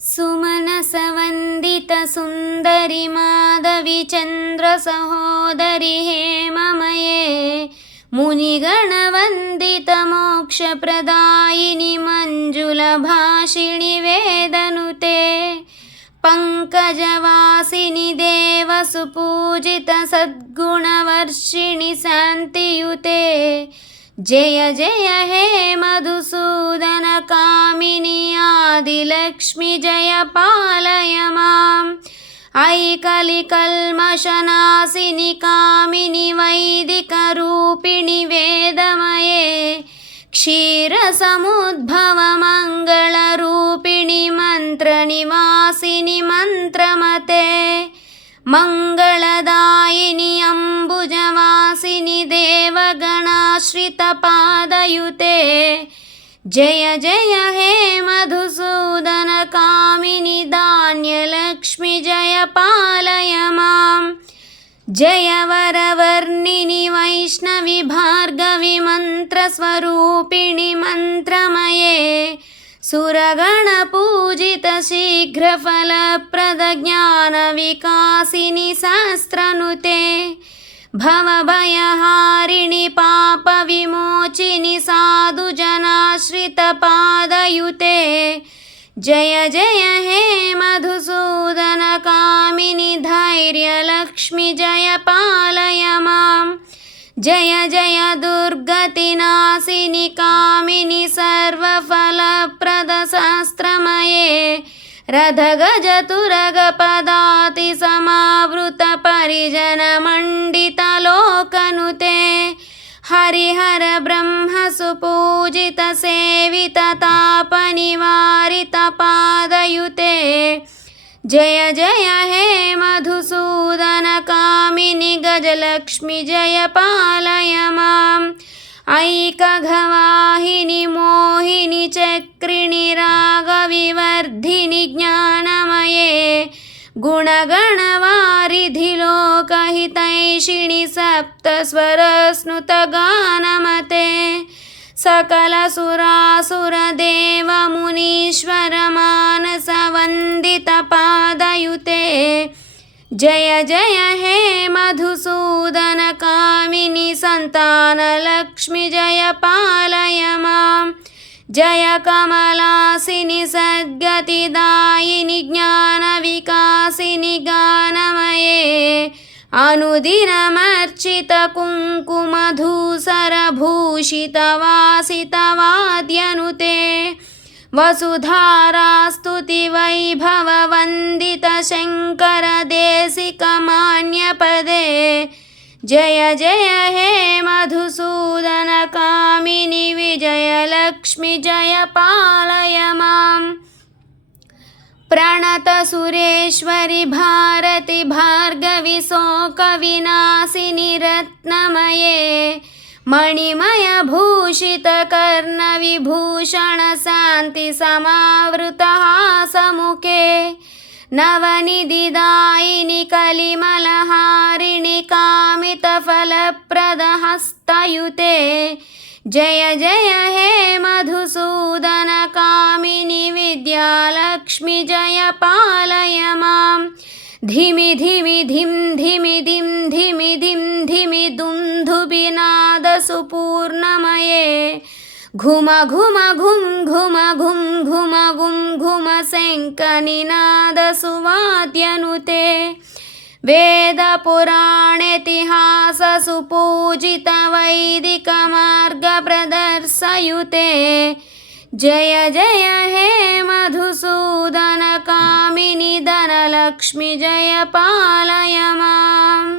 सुमनसवन्दितसुन्दरि माधवी चन्द्रसहोदरि हेममये मुनिगणवन्दितमोक्षप्रदायिनि मञ्जुलभाषिणि वेदनुते पङ्कजवासिनि देवसुपूजितसद्गुणवर्षिणि शान्तियुते जय जय हे मधुसूदन कामिनि आदिलक्ष्मि जय पालय माम् ऐकलिकल्मषनाशिनि कामिनि वैदिकरूपिणि वेदमये क्षीरसमुद्भवमङ्गलरूपिणि मन्त्रनिवासिनि मन्त्रमते मङ्गलदायिनि अम्बुजवासिनि देवगणाश्रितपादयुते जय जय हे मधुसूदन कामिनि धान्यलक्ष्मि जय पालय माम् जय वरवर्णिनि वैष्णवि भार्गवि मन्त्रस्वरूपिणि मन्त्रमये सुरगणपूजित शीघ्रफलप्रद ज्ञानविकासिनि सहस्रनुते भवभयहारिणि पापविमोचिनि साधुजनाश्रितपादयुते जय जय हे मधुसूदन कामिनि धैर्यलक्ष्मि जय पालय माम् जय जय दुर्गतिनाशिनि कामिनि सर्वफलप्रद सहस्रमये रथगजतुरगपदाति समावृत परिजनमण्डितलोकनुते हरिहर ब्रह्म सुपूजित सेवित तापनिवारित पादयुते जय जय हे मधुसूदन कामिनि गजलक्ष्मि जय पालय माम् ऐकघवाहिनि मोहिनि चक्रिणि रागविवर्धिनि ज्ञानमये गुणगणवारिधि लोकहितैषिणि सप्तस्वरस्नुतगानमते सकलसुरासुरदेवमुनीश्वर मानसवन्दितपादयुते जय जय हे मधुसूदन कामिनि सन्तानलक्ष्मि जय पालय माम् जय कमलासिनि सद्गतिदायिनि ज्ञानविकासिनि गानमये अनुदिनमर्चित कुङ्कुमधूसरभूषितवासितवाद्यनुते वसुधारास्तुति वैभववन्दित शङ्कर देशिकमान्यपदे जय जय हे मधुसूदन कामिनि विजयलक्ष्मि जय पालय माम् प्रणत सुरेश्वरि भारति भार्गवि शोकविनाशिनि रत्नमये मणिमय भूषित कर्णविभूषण शान्ति समावृत हासमुखे नवनिधिदायिनि कलिमलहारिणि कामितफलप्रद हस्तयुते जय जय हे मधुसूदन कामिनि विद्यालक्ष्मि जय पालय माम् धिमि धिमि धिं धिमि धिं धिमि धिं धिमि दुन्दुभिनादसुपूर्णमये घुम घुम घुं घुम घुं घुम गुं घुम शङ्खनिनादसुवाद्यनुते वेदपुराणेतिहाससुपूजित वैदिकमार्गप्रदर्शयुते जय जय हे मधुसूदन कामिनि धनलक्ष्मि जय पालय माम्